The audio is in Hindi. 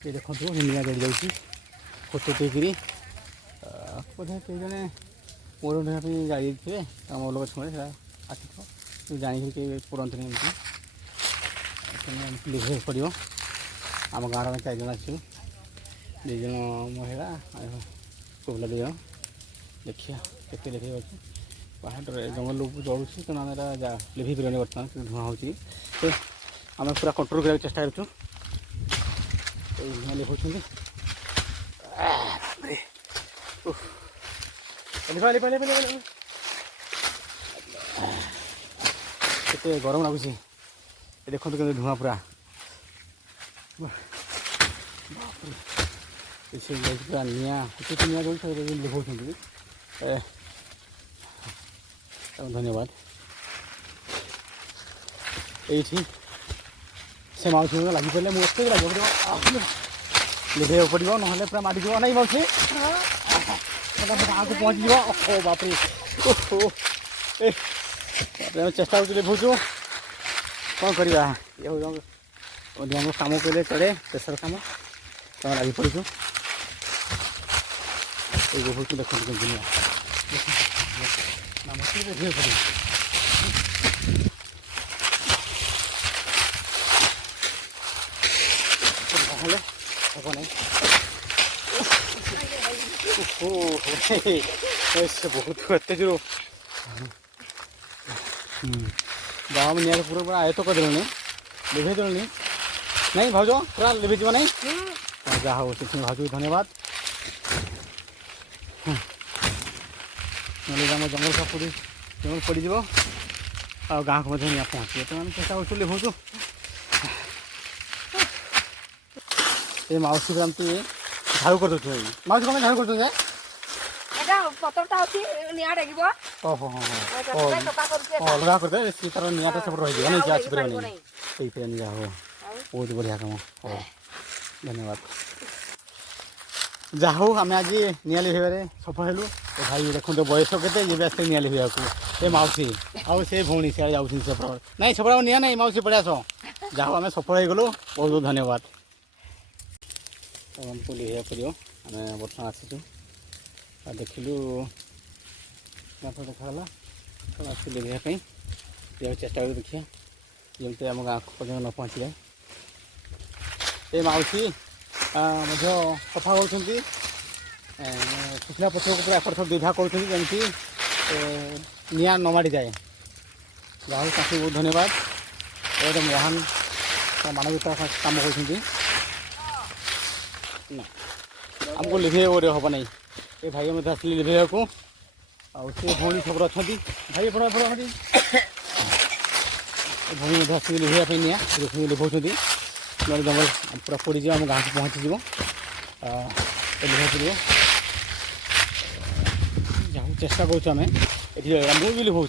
ये देखो निआ गड़ी जाऊँगी फोटो टेकरी बोधे कई जने मोर उठाई गाड़ी थे आम लोग समय आसी जाणी कई पुरंत लिखे पड़ो आम गाँव में 4 जन आसू 2 जन महिला पुला 2 जन देखिए केते लिखे अच्छे पहाड़ जंगल जलूँ तेणु आम लिभे पारे बर्तमान धूआ हो आम पूरा कंट्रोल करने चेष्टा करूँ लिखुं केते गरम लगुच देखो के धूआ पूरा पूरा निआ निआ लिखा धन्यवाद ये से माउसी लगी पड़े मुझे लगे लिखे पड़ो ना पूरा मारिज नहीं माउसी आगे पहुँची जा ओ बाप रे चेष्टा कर लिखुचु कौन करवा ये कम कले चले प्रेसर कम तुम लगी पड़ू ये लिखुचु देख बहुत तेज गाँव में निया पूरा पूरा आयत कर देनी लिभे देनी नहीं भाज पूरा लिभे जीव नहीं जहाँ हो भाज धन्यवाद ना जंगल सब जंगल पड़ जा आ गाँव को निया पहुँचे तो चेष्टा कर लिखुचु ये माउसी को आमती झाड़ू कर दे माउसी कौन झाड़ू कर दे अलग करदे सी तार निआटा सब रही नहीं जा नहीं हो बहुत बढ़िया कम हो धन्यवाद जा हो आम आज निआ लिभे सफल हेलु भाई देखो तो बयस के ये निआ लिभा को ये माउसी आउ से भौणी सियाड़े जाऊँ सफल नहीं सफल निआ नहीं माउसी पड़े आस जा हो आम सफल हो गलु बहुत बहुत धन्यवाद आमको लिखा पड़ो आम बर्तमान आसीचु देखिलु गाँव देखाला तो आस लिखापी चेष्टा कर देखिए जमी आम गाँव पर्यटन न पहुँची जाए ये माउसी सफा हो सुखला पथर को पूरा एपट विभाग करमती निआ न माड़ी जाए जहाँ ताकि बहुत धन्यवाद एक महान मानवता कम कर आमको लिखे हम नहीं ये भाई मतलब आस लिभे को से भौणी सब अच्छा भाई बड़ा बड़ा भौणी मतलब आस लिभाई निआ लिखाऊँ ना जंगल पूरा पड़ी जाए आम गाँव को पहुँची लिभे पड़ो जहाँ चेष्टा करें मुझे लिखाऊँ